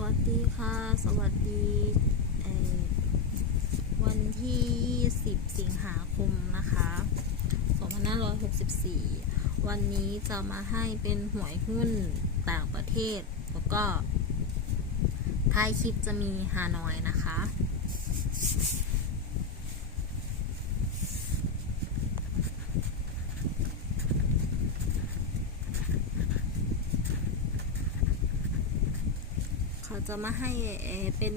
วัสดีค่ะ สวัสดีวันที่ 20 สิงหาคมนะคะ2564 วันนี้จะมาให้เป็นหวยหุ้นต่างประเทศ แล้วก็ท้ายคลิปจะมีฮานอยนะคะ จะมาให้เอ่อเป็น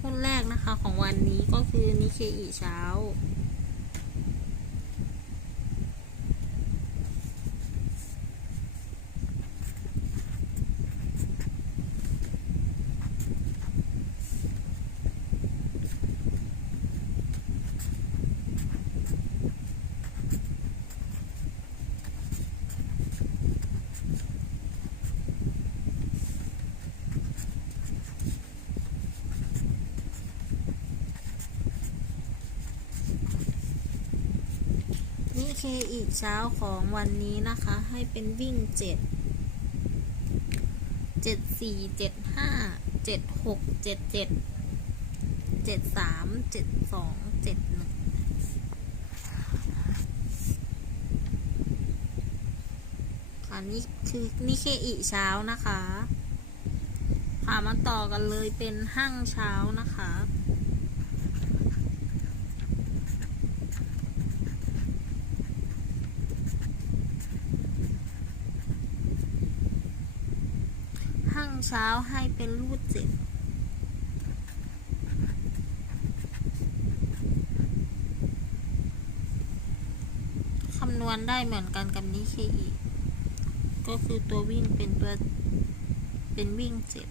หุ้นแรกนะคะของวันนี้ก็คือนิเคอีเช้า อีกเช้าของวันนี้นะคะ ให้เป็นวิ่งเจ็ดเจ็ดสี่เจ็ดห้าเจ็ดหกเจ็ดเจ็ดเจ็ดสามเจ็ดสองเจ็ดหนึ่งค่ะนี่คือนี่เคอีเช้านะคะค่ะมาต่อกันเลยเป็นห้างเช้านะคะ ห้าง เช้าให้เป็นรูดเจ็ดคำนวณได้เหมือนกันกับนี้เคอีก็คือตัววิ่งเป็นตัวเป็นวิ่งเจ็ด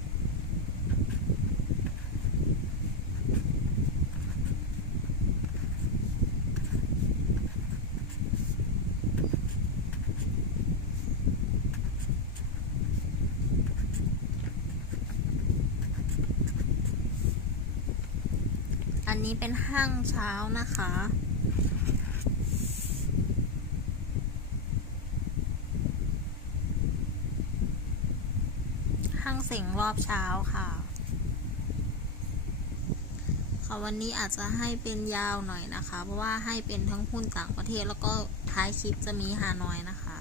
นี้เป็นห้างเช้านะคะ ห้างเสียงรอบเช้าค่ะค่ะวันนี้อาจจะให้เป็นยาวหน่อยนะคะ เพราะว่าให้เป็นทั้งหุ้นต่างประเทศแล้วก็ท้ายคลิปจะมีฮานอยนะคะ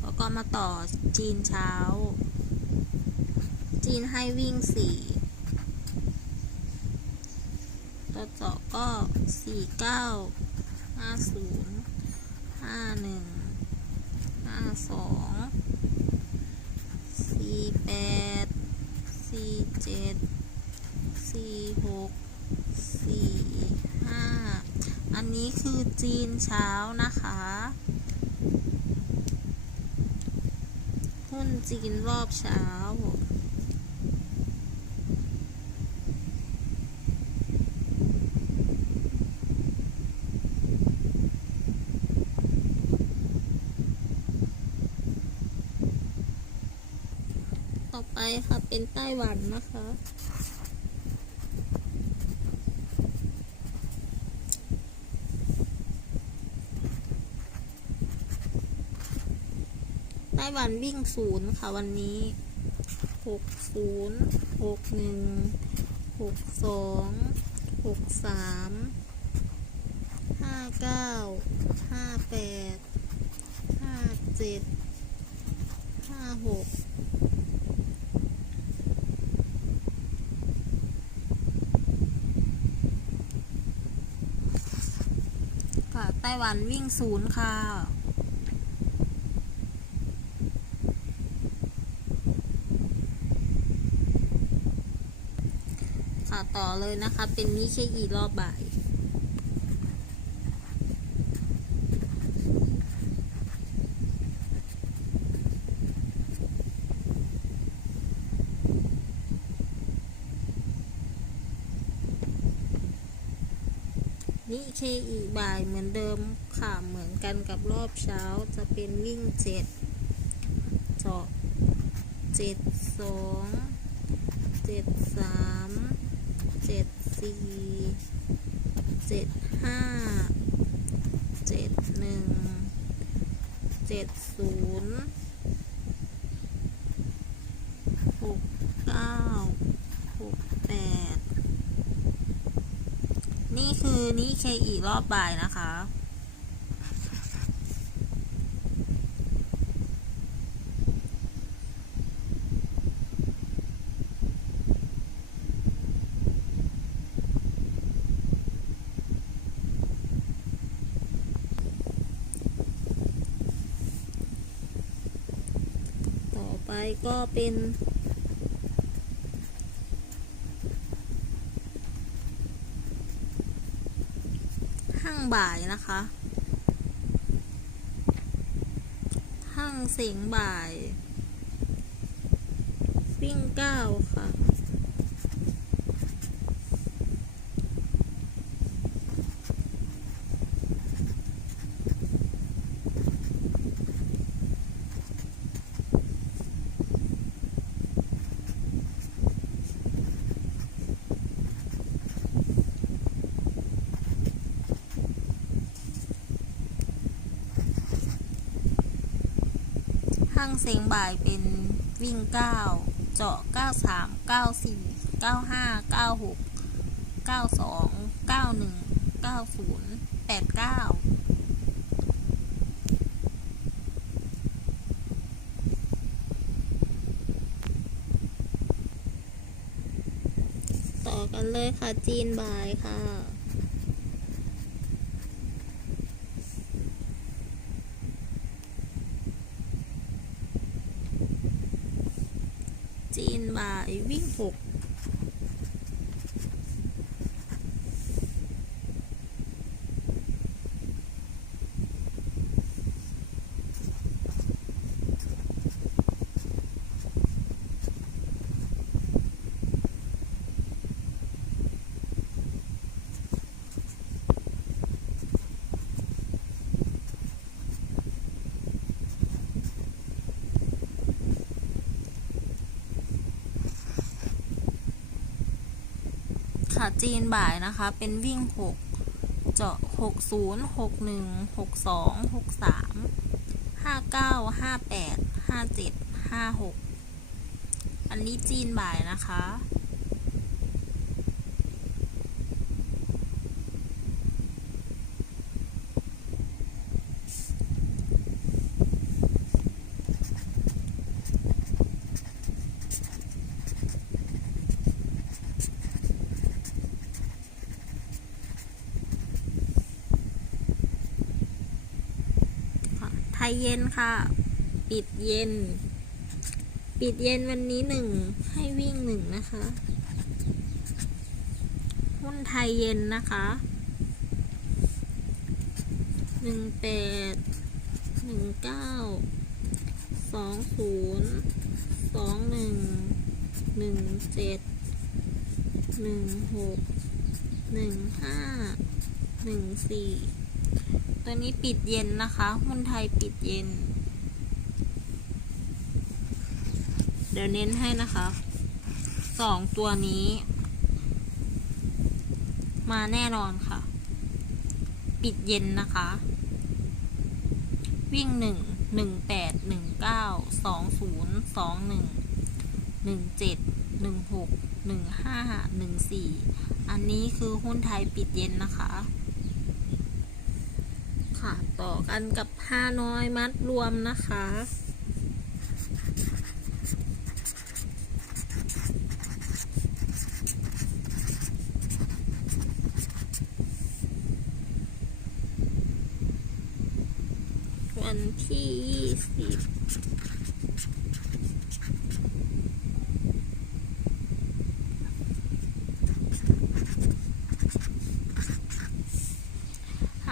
แล้ว ก็มาต่อจีนเช้า จีนให้วิ่งสี่ตัวเจาะก็สี่เก้าห้าศูนย์ห้าหนึ่งห้าสองสี่แปดสี่เจ็ดสี่หกสี่ห้าอันนี้คือจีนเช้านะคะ นจีนรอบเช้า ต่อไปค่ะเป็นไต้หวันนะคะ ไต้หวันวิ่งศูนย์ค่ะวันนี้หกศูนย์หกหนึ่งหกสองหกสามห้าเก้าห้าแปดห้าเจ็ดห้าหกค่ะไต้หวันวิ่งศูนย์ค่ะ ต่อเลยนะคะ เป็นนิเคอีรอบบ่าย นิเคอีบ่ายเหมือนเดิมค่ะ เหมือนกันกับรอบเช้าจะเป็นวิ่งเจ็ดเจาะเจ็ดสองเจ็ดสาม เจ็ดสี่เจ็ดห้าเจ็ดหนึ่งเจ็ดศูนย์หกเก้าหกแปดนี่คือนี่เคอีรอบบ่ายนะคะ ไปก็เป็นห้างบ่ายนะคะ ห้างเสียงบ่าย วิ่งเก้าค่ะ ห้างเสียงบ่ายเป็นวิ่งเก้าเจาะเก้าสามเก้าสี่เก้าห้าเก้าหกเก้าสองเก้าหนึ่งเก้าศูนย์แปดเก้าต่อกันเลยค่ะจีนบ่ายค่ะ จีนบ่า ค่ะจีนบ่ายนะคะ เป็นวิ่งหกเจาะหกศูนย์หกหนึ่งหกสองหกสามห้าเก้าห้าแปดห้าเจ็ดห้าหกอันนี้จีนบ่ายนะคะ ไทยเย็นค่ะ ปิดเย็น ปิดเย็นวันนี้หนึ่งให้วิ่งหนึ่งนะคะ หุ้นไทยเย็นนะคะหนึ่งแปดหนึ่งเก้าสองศูนย์สองหนึ่งหนึ่งเจ็ดหนึ่งหกหนึ่งห้าหนึ่งสี่ ตัวนี้ปิดเย็นนะคะ หุ้นไทยปิดเย็น เดี๋ยวเน้นให้นะคะสองตัวนี้ มาแน่นอนค่ะ ปิดเย็นนะคะ วิ่งหนึ่งหนึ่งแปดหนึ่งเก้าสองศูนย์สองหนึ่งหนึ่งเจ็ดหนึ่งหกหนึ่งห้าหนึ่งสี่อันนี้คือหุ้นไทยปิดเย็นนะคะ ค่ะ ต่อกันกับฮานอยมัดรวมนะคะ วันที่ยี่สิบ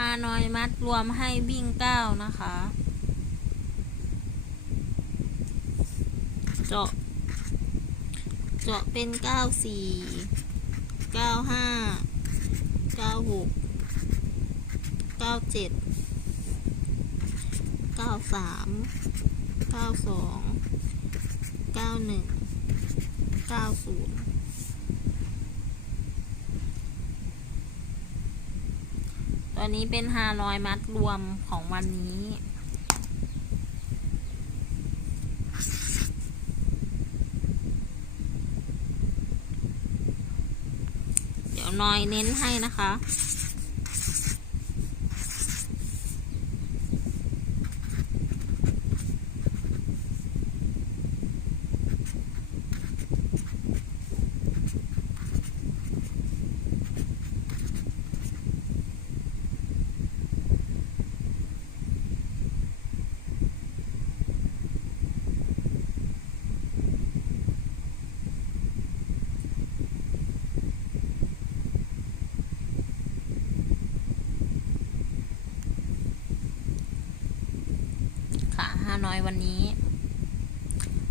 ฮานอยมัดรวมให้วิ่งเก้านะคะ เจาะ เจาะเป็นเก้าสี่เก้าห้าเก้าหกเก้าเจ็ดเก้าสามเก้าสองเก้าหนึ่งเก้าศูนย์ ตัวนี้เป็นฮารอยมัดรวมของวันนี้ เดี๋ยวนอยเน้นให้นะคะ น้อยวันนี้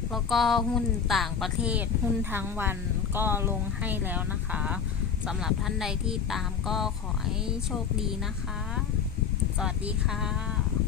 แล้วก็หุ้นต่างประเทศหุ้นทั้งวันก็ลงให้แล้วนะคะสำหรับท่านใดที่ตามก็ขอให้โชคดีนะคะ สวัสดีค่ะ